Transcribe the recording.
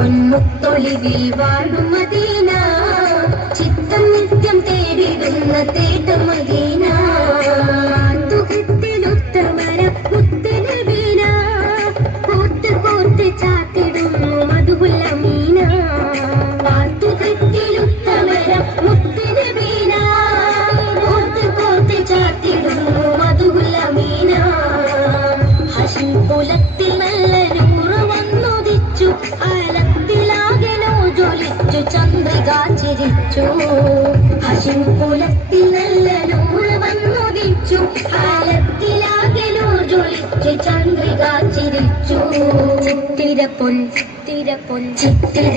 പൊന്മുത്തൊളിവിൽ വാഴും മദീന. ചിത്തം നിത്യം തേടിടുന്ന തേട്ടം മദീന. ചാത്തിടുന്നു മധുകുല്ല മീന. തുകത്തിലുത്തമര മുത്തനബീന കോത്ത് കോത്ത് ചാത്തിടുന്നു മധുകുല്ല മീന. കുലത്തിൽ ചന്ദ്രിക ചിരിച്ചു ഹഷിം കുലത്തിൽ നല്ല നൂറ് വന്നുദിച്ചു ആലത്തിലാകനോ ജ്വലിച്ചു ചന്ദ്രിക ചിരിച്ചു. ചിത്തിര പൊൻ ചിത്തിര പൊൻ ചിത്തിര